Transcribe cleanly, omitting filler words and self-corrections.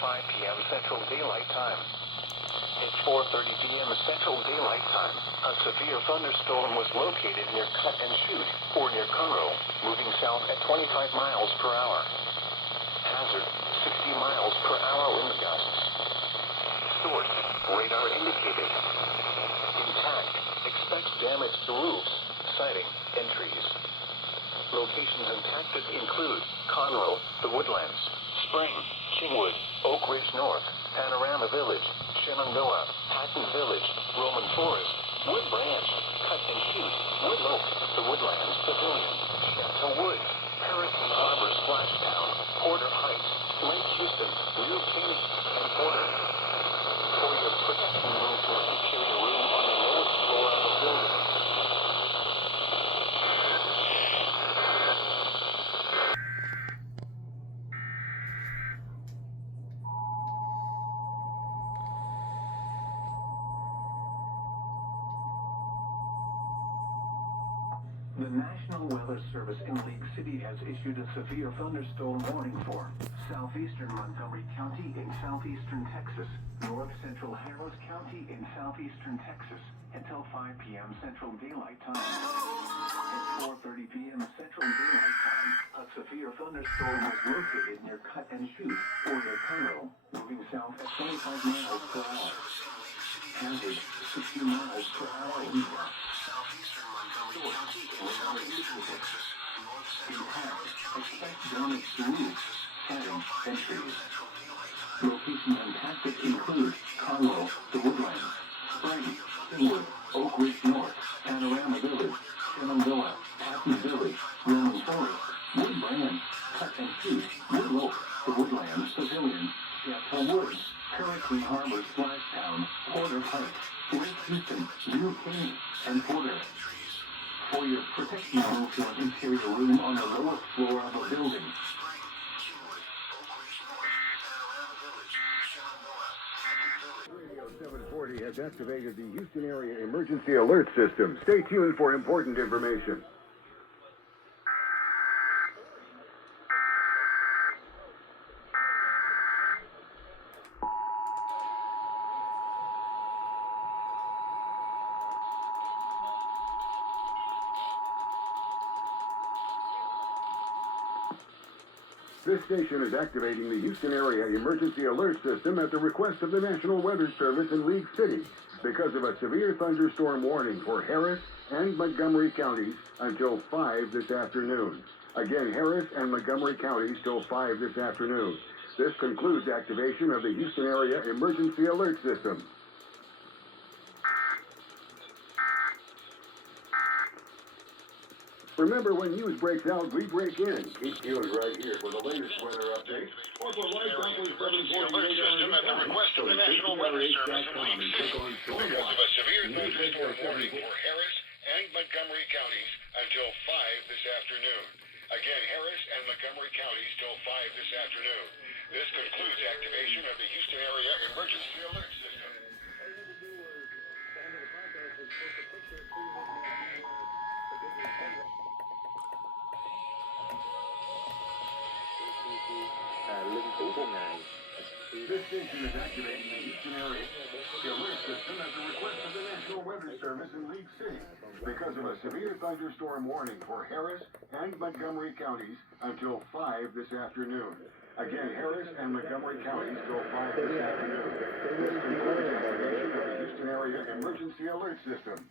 5 p.m. Central Daylight Time. At 4:30 p.m. Central Daylight Time, a severe thunderstorm was located near Cut and Shoot, or near Conroe, moving south at 25 miles per hour. Hazard, 60 miles per hour wind gusts. Source, radar indicated. Intact, expect damage to roofs, siding, and trees. Locations impacted include Conroe, The Woodlands, Spring, Kingwood, Oak Ridge North, Panorama Village, Shenandoah, Hatton Village, Roman Forest, Wood Branch, Cut and Shoot, Wood Oak, The Woodlands Pavilion, Chateau Woods, Hurricane Harbor Splashdown, Porter Heights, Lake Houston, New Caney, and Porter. For your protection, move to an interior room on the lowest floor of the building. The National Weather Service in League City has issued a severe thunderstorm warning for southeastern Montgomery County in southeastern Texas, north central Harris County in southeastern Texas until 5 p.m. Central Daylight Time. At 4:30 p.m. Central Daylight Time, a severe thunderstorm was located near Cut and Shoot, or near Conroe, moving south at 25 miles per hour. Hazard, 60 miles per hour wind gusts. Expect damage to roofs, siding, and trees. Locations impacted include Conroe, The Woodlands, Spring, Kingwood, Oak Ridge North, Panorama Village, Shenandoah, Hatton Village, Roman Forest, Wood Branch, Cut and Shoot, Wood Oak, The Woodlands Pavilion, Chateau Woods, Hurricane Harbor Splashdown, Porter Heights, Lake Houston, New Caney, and Porter. For your protection, move to an interior room on the lowest floor of a building. Radio 740 has activated the Houston Area Emergency Alert System. Stay tuned for important information. This station is activating the Houston Area Emergency Alert System at the request of the National Weather Service in League City because of a severe thunderstorm warning for Harris and Montgomery counties until 5 this afternoon. Again, Harris and Montgomery counties till 5 this afternoon. This concludes activation of the Houston Area Emergency Alert System. Remember, when news breaks out, we break in. Keep tuned right here for the latest weather update. Or for live Doppler 740 alert system at the request of the National Weather Service in League City because of a severe thunderstorm warning for Harris and Montgomery counties until 5 this afternoon. Again, Harris and Montgomery counties till 5 this afternoon. This concludes activation of the Houston Area Emergency Alert System. This station is activating the Houston Area Alert System at the request of the National Weather Service in League City because of a severe thunderstorm warning for Harris and Montgomery counties until 5 this afternoon. Again, Harris and Montgomery counties till 5 this afternoon. This concludes activation of the Houston Area Emergency Alert System.